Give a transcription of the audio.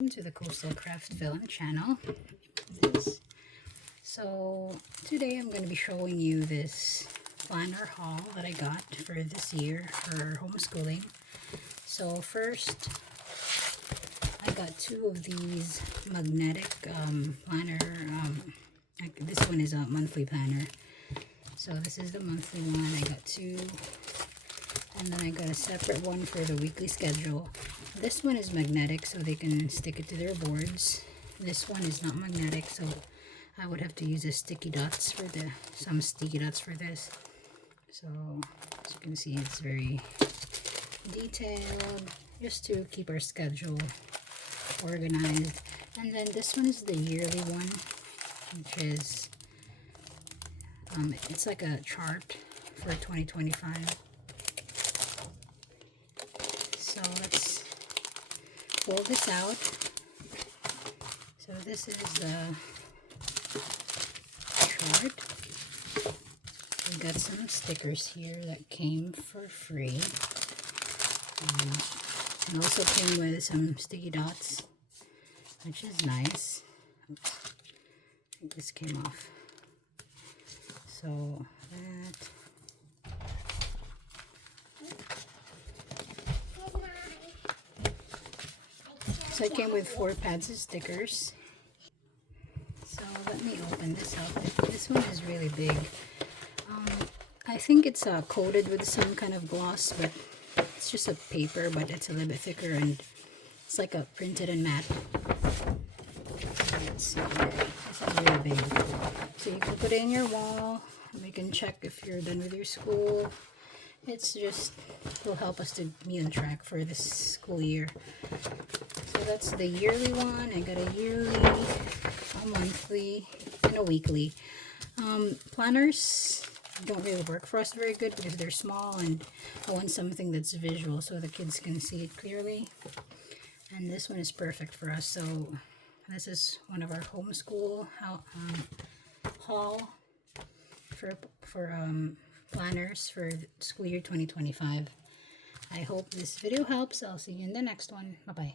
Welcome to the CoastalCraftFilAm channel. So today I'm going to be showing you this planner haul that I got for this year for homeschooling. So first, I got two of these magnetic planner. This one is a monthly planner. So this is the monthly one. I got two. And then I got a separate one for the weekly schedule. This one is magnetic, so they can stick it to their boards. This one is not magnetic, so I would have to use some sticky dots for this. So as you can see, it's very detailed, just to keep our schedule organized. And then this one is the yearly one, which is it's like a chart for 2025. So let's pull this out. So this is the chart. We got some stickers here that came for free. And also came with some sticky dots, which is nice. Oops. I think this came off. So that. So it came with 4 pads of stickers. So let me open this up. This one is really big. I think it's coated with some kind of gloss, but it's just a paper, but it's a little bit thicker and it's like a printed and matte. Let's see, this is really big. So you can put it in your wall. You can check if you're done with your school. It's just will help us to be on track for this school year. So that's the yearly one. I got a yearly, a monthly, and a weekly. Planners don't really work for us very good because they're small, and I want something that's visual so the kids can see it clearly. And this one is perfect for us. So this is one of our homeschool haul for planners for school year 2025. I hope this video helps. I'll see you in the next one. Bye-bye.